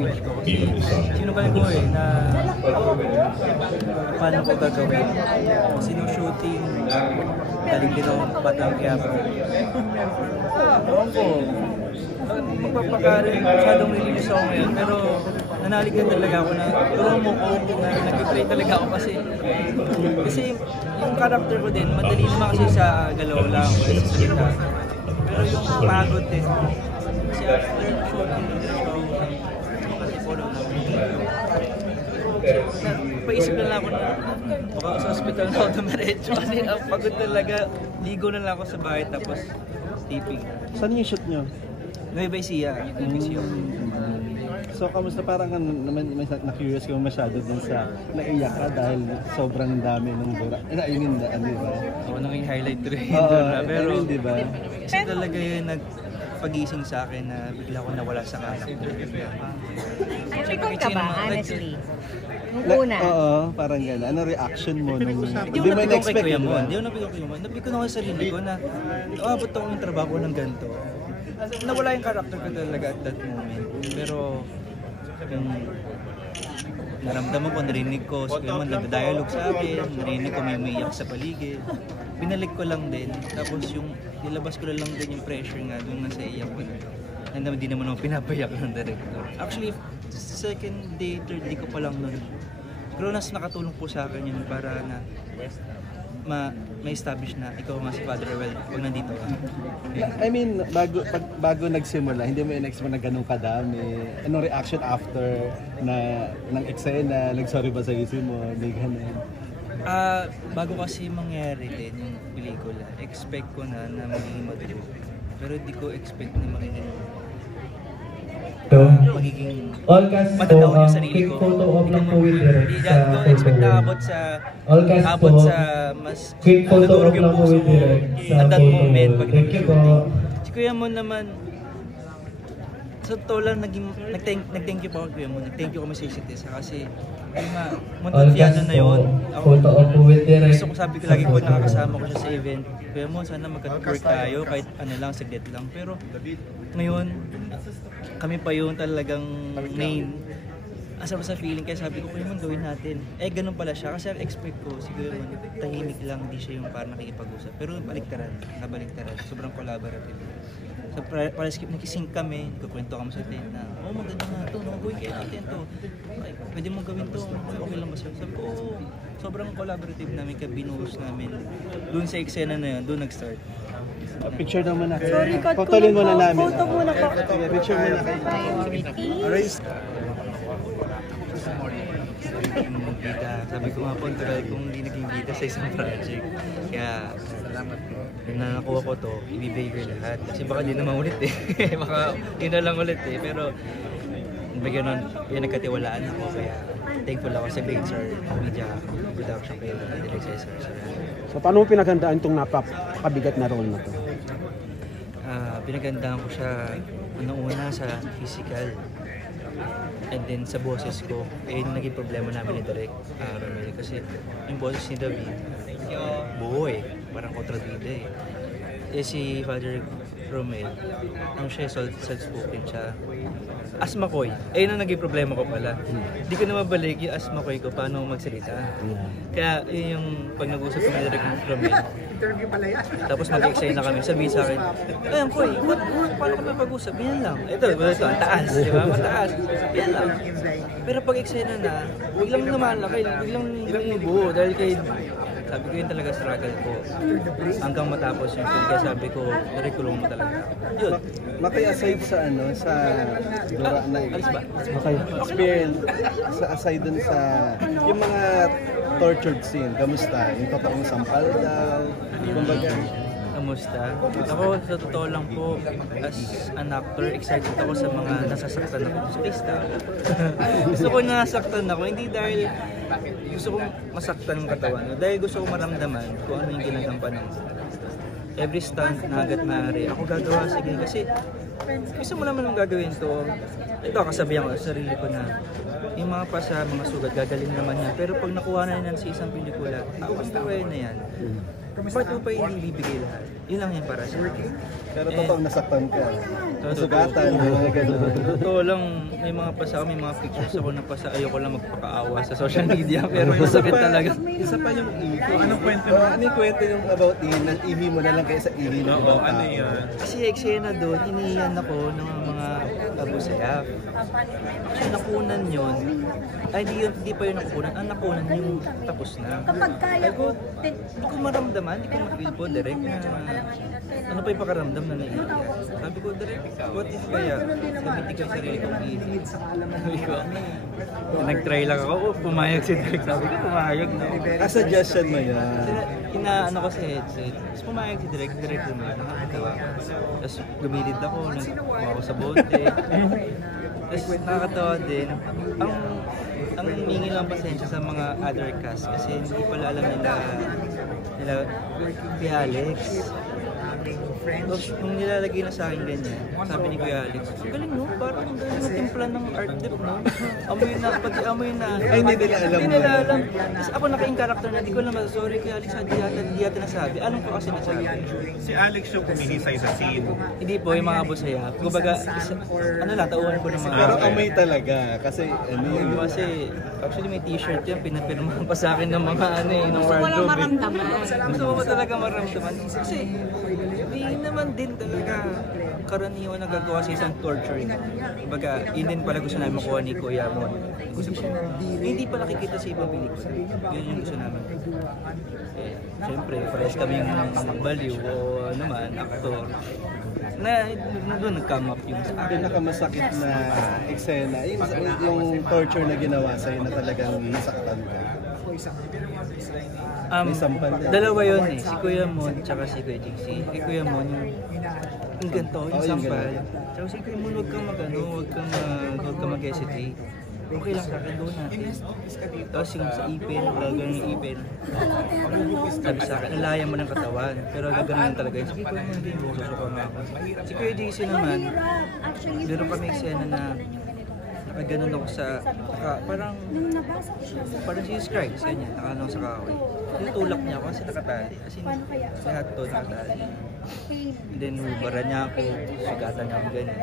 switch ko kasi sinubukan ko na paano ko gagawin. Kasi nung shooting, galing din ako Batang Quiapo. Ewan ko, magpapakarin, masyadong religious ako ngayon, pero nanaligan talaga ako na tulong mo ko, nag-pray talaga ako kasi yung character ko din, madali naman kasi sa galaw lang o sa salita. Pero yung pagod din, kasi after shooting din ako, kasi follow na paisip na lang ako na baka sa hospital na ako dumiretso kasi ang pagod talaga, ligo na lang ako sa bahay tapos taping. Saan yung shoot nyo? Nueva Ecija. So, kamusta? Parang na-curious ko masyado dun sa naiyak ka dahil sobrang dami ng dura. I mean, di ba? Oo, naging highlight rin. Pero, di ba? Kasi talaga yun nagpagising sa akin na bigla ko nawala sa character. Napikon ka ba, honestly? Nung una? Oo, parang gano'n. Ano reaction mo? Hindi mo napikon kay Kuya Mon. Hindi mo napikon kay Kuya Mon. Napikon ako sa sarili ko na abot ako yung trabaho ng ganito. Nawala yung character ko talaga at that moment. Pero yung naramdaman ko, narinig ko, si Kuya Mon nagda-dialogue sa akin, narinig ko may umiiyak sa paligid. Binalik ko lang din. Tapos yung nilabas ko lang din yung pressure nga doon na sa iyak ko. Hindi naman ako pinapayak ng director. Actually, second day, third day ko pa lang nun. Pero nakatulong po sa akin yun para na ma-establish na ikaw nga si Father Well pag nandito ka. I mean, bago nagsimula, hindi mo in-expect na ganun kadami. Anong reaction after ng eksena? Nag-sorry ba sa isip mo? May ganun. Bago kasi mangyari din yung pelikula, expect ko na magiging madugo. Pero hindi ko expect na magiging matataon yung sarili ko. Hindi ko expect na abot sa mas nadurog yung puso ko at that moment pag nag-shooting. Si Kuya Mon naman, sa totoo lang, nag-thank you po ako Kuya Mon. Nag-thank you kami sa Isitesa kasi Montalfiado na yun. Gusto ko, sabi ko lagi ko nakakasama ko siya sa event. Kuya Mon, sana magka-work tayo kahit ano lang, saglit lang. Pero ngayon, kami pa yun talagang main. Asal sa feeling, kaya sabi ko, Kuya Mon, gawin natin. Ganun pala siya. Kasi expect ko, si Kuya Mon, tahimik lang, di siya yung parang nakikipag-usap. Pero nabaliktaran. Sobrang collaborative. So, para skip, nakisync kami, nagkukwento kami sa tent na, maganda nga ito, gawin kayo natin ito. Ay, pwede mong gawin ito, okay lang ba sa'yo? Sabi ko, sobrang collaborative namin, kaya binuhos namin. Doon sa eksena na yun, doon nag-start. Picture daw muna. Sorry, cut ko Putulin muna namin. Photo muna po. Picture muna kayo. Priorities. Sabi ko nga po, tagal kong hindi naging bida sa isang project. Kaya, na nakuha ko to, ibibigay ko lahat. Kasi baka di naman ulit baka yun na lang ulit Pero, bigyan nun, yun nagkatiwalaan ako. Kaya, thankful ako sa Bainsar Media Production kayo. Direct sa Sir. So, paano mo pinagandaan itong napakabigat na role na to? Pinagandaan ko siya una sa physical. And then sa boses ko, naging problema namin ni Direk Romel kasi yung boses ni David, buo parang kontrabida si Father Romel, siya soft-spoken siya. Asmakoy, ayun ang naging problema ko pala. Hindi ko na mabalik yung asmakoy ko, paano magsalita. Kaya yung pag nag-usap kami ni Direk Romel, tapos mag-excite na kami, sabihin sa akin, ayun Koy, paano kami pag-usap? Yan lang. Ito, ang taas, di ba? Mataas. Yan lang. Pero pag excite na, biglang lumalaki, biglang buo. Dahil kay, sabi ko yun talaga struggle ko. Hanggang matapos yung film, kaya sabi ko, narikulong mo talaga. Yun. Maki aside sa sa dura na experience, aside dun sa yung mga tortured scene, kamusta? Yung totoong sampal daw, kumbaga. Kamusta? Ako, sa totoo lang po, as an actor, excited ako sa mga nasasaktan ako. Space na. Gusto ko nasaktan ako, hindi dahil gusto kong masaktan ng katawan, dahil gusto ko maramdaman kung ano yung ginagampanan. Every stunt na hanggat maaari, ako gagawa, sige. Kasi gusto mo naman yung gagawin to. Ito, kasabihan ko sa sarili ko na yung mga pasa, mga sugat, gagaling naman yan. Pero pag nakuha na yan sa isang pelikula, basta kaya na yan. part mo pa yung ibibigay lahat. Yun lang yan para sa akin. Pero totoong nasaktan ka. Nasugatan, mga ganun. Totoo lang, may mga pasa, may mga pictures ako na pasa. Ayoko lang magpakaawa sa social media, pero masakit talaga. Isa pa yung ihi. Anong kwento mo? Ano yung kwento yung about ihi? Ihi mo na lang kayo sa ihi ng ibang tao. Kasi eksena doon, hinihiyan ako ng mga abusayaf. Kasi nakunan yun. Ay, hindi pa yun nakukunan. Ang nakunan yung tapos na. Kapag kaya ko, Hindi ko maramdaman, hindi ko ma-feel po direct na ano pa yung pakaramdam na naiiyak. Sabi ko direct, what if kaya sabitin ko yung sarili kong iiyak. Sabi ko, nag-try lang ako, pumayag si direct. Sabi ko, pumayag na. Suggestion mo yan. Inaano ko sa headset. Tapos pumayag si direct naman, nakakatawa. Tapos gumilid ako, nagkuha ako sa bote. Tapos nakakatawa din. Ang humingi lang pasensya sa mga other cast kasi hindi pala alam nila Kuya Alex. Tapos nung nilalagay na sa akin ganyan, sabi ni Kuya Alex, ang galing no? Parang ang galing na timpla ng art dip no? Amoy na, pati amoy na. Ay, hindi nila alam. Hindi nila alam. Tapos ako naka-in-character na, di ko naman, sorry Kuya Alex, di yata nasabi. Alam ko kasi nasabi. Si Alex yung kumihisay sa scene. Hindi po, yung mga busaya. Kumbaga, ano lang, tauhan ko ng mga... Pero amoy talaga. Kasi ano yun. Kasi, actually may t-shirt yan, pinapirmahan pa sa akin ng mga ano eh, ng walang wardrobe. maramdaman. Gusto mo ba talaga maramdaman? Kasi, hindi naman din talaga karaniwan nagagawa sa isang torture. Baga, yun din pala gusto namin makuha ni Kuya Mon. Gusto ko, hindi pala nakikita sa ibang pelikula. Yun yung gusto namin. Eh, siyempre, parehas kami yung baliw o ano man, aktor. Na doon nag-come up yung sa akin. Pinakamasakit na eksena, yung torture na ginawa sa'yo na talagang nasaktan ka. May sampal din. Dalawa yun eh, si Kuya Mon tsaka si Kuya JC. Kay Kuya Mon yung ganito, yung sampal. Tsaka si Kuya Mon, huwag kang mag-hesitate. Okay lang sa akin, doon natin. Tapos yung sa ipin, gagawin yung ipin. Sabi sa akin, alaya mo ng katawan. Pero gagawin talaga yun. Sige, Kuya Mon, hindi mo, susuka nga ako. Si Kuya JC naman, meron kami eksena na nakaganon ako sa, parang Jesus Christ, ganyan, nakaano sa kahoy. Tinutulak niya ako kasi nakatali. Kasi lahat to nakatali. And then hubara niya ako, sugatan niya ako ganyan.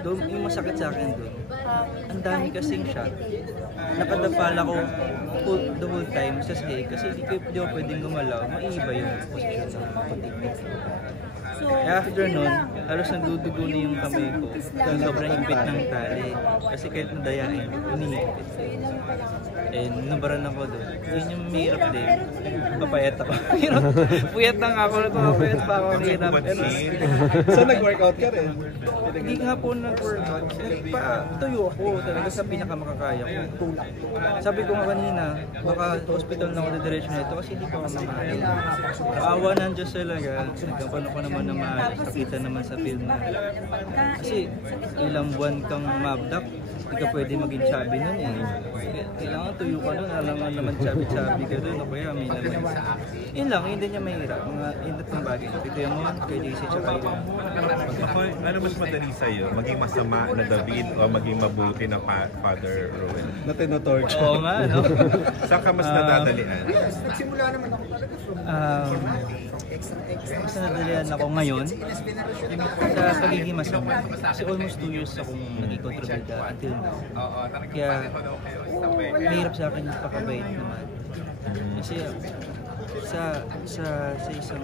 Doon, yung masakit sa akin doon, ang dami kasing shot. Nakadapal ako the whole time sa stage kasi hindi ko pwedeng gumalaw, maiiba yung posisyon sa pag-technique. Kaya after nun, halos nagdudugo na yung kamay ko. Sobrang ipit ng tali. Kasi kahit nadayain, umiipit. Eh, nabaran ako doon. Yun yung mahirap din. Papayat ako. Puyat na nga ako. Papayat pa ako. Mahirap. So nag-workout ka rin? Hindi nga po nag-workout. Tuyo ako talaga sa pinakamakakaya ko. Sabi ko nga kanina, baka hospital na ako didiretso na ito kasi hindi pa ako makain. Awa ng Diyos talaga. Nagkapano ko naman na maayos. Nakita naman sa film na. Kasi ilang buwan kang mabdak, hindi ka pwede maging chubby nun eh. Kailangan tuyo ka nun, alam nga naman chubby ka dun, o kaya may naman. Yun lang, yun din niya mahirap. Mga indot ng bagay. Ito yung mga kay JC tsaka yun. Ano mas madali sa'yo? Maging masama na David o maging mabuti na Father Rowan? Na tinotorture. Oo nga, no? Saan ka mas nadadalian? Mas nadalian ako ngayon sa pagiging masama. Kasi almost 2 years akong naging kontrabida until now. Kaya mahirap sa akin yung pakabait naman. Kasi sa isang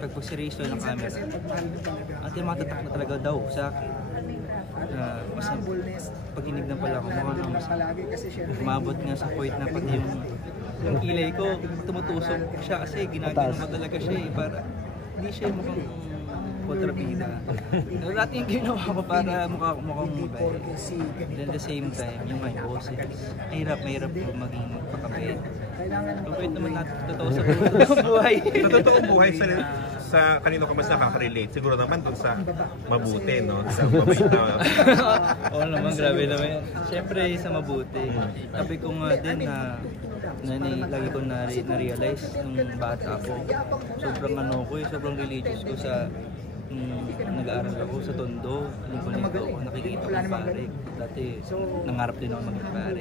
pagpagseryoso ng camera, at yung matatak na talaga daw sa akin. Mas pag-inig na pala ako, mukhang mas umabot nga sa point na pati yung kilay ko tumutusok siya kasi ginagano mo talaga siya eh, para hindi siya mukhang kontrabida. Lahat yung ginawa ko para mukhang mabait. Then at the same time, yung my bosses, mahirap po maging magpakabait. Pagpapait naman natin totoo sa buhay. Sa totoong buhay, sa kanino ka mas nakaka-relate? Siguro naman dun sa mabuti, no? Sa mabait na... Oo naman, grabe naman yan. Siyempre sa mabuti. Sabi ko nga din na lagi ko na-realize nung bata ko. Sobrang religious ko sa nag-aaral ako sa Tondo, linggo-linggo ako, nakikita ko pare. Dati nangarap din ako maging pare.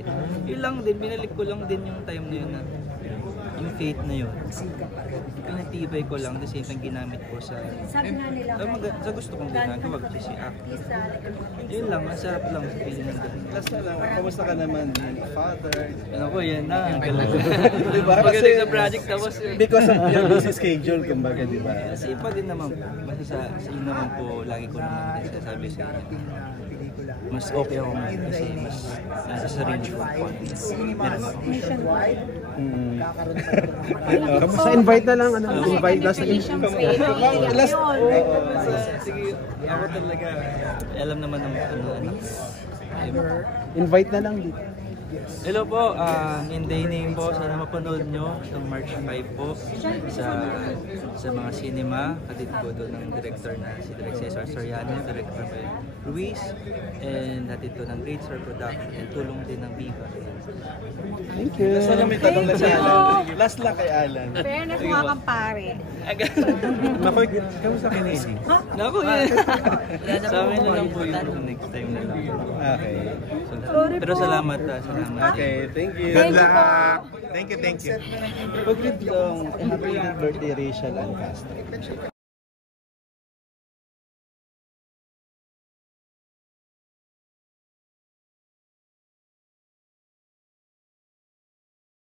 Yun lang din, binalik ko lang din yung time na yun na yung faith na yun, pinatibay ko lang, the same time ginamit ko sa sa gusto kong ginagawa, which is yung acting. Yun lang, masarap lang sa feeling ng ganun. Last na lang, kamusta ka naman din, father? Ano ko, yan na, ang galang. Diba? Pagdating sa project, tapos Because of your busy schedule, kumbaga, di ba? kasi iba din naman po, basta sa yun naman po, lagi ko naman din sasabi sa inyo. Mas okay ako ngayon kasi mas nasa sarili ko confidence. Meron ako. Sa invite na lang, invite last Last, Sige, ako talaga, alam naman ng invite na lang dito. Hello po, Inday Name po. Sana mapanood nyo itong March 5 po sa mga cinema. Katid po doon ng director na si Direk Cesar Soriano, director by Luis, and hatid po ng Great Star Production and tulong din ng Viva. Thank you. last na lang may tanong na si Alan. Last lang kay Alan. Fairness, mukha kang pare. Makoy, kamusta kay Nady? Naku, yan. Sa amin na lang po yun. Next time na lang. Okay. Pero salamat. Salamat. Okay, thank you. Good luck! Thank you, thank you. Pag-read lang, happy birthday Rachel and Castro.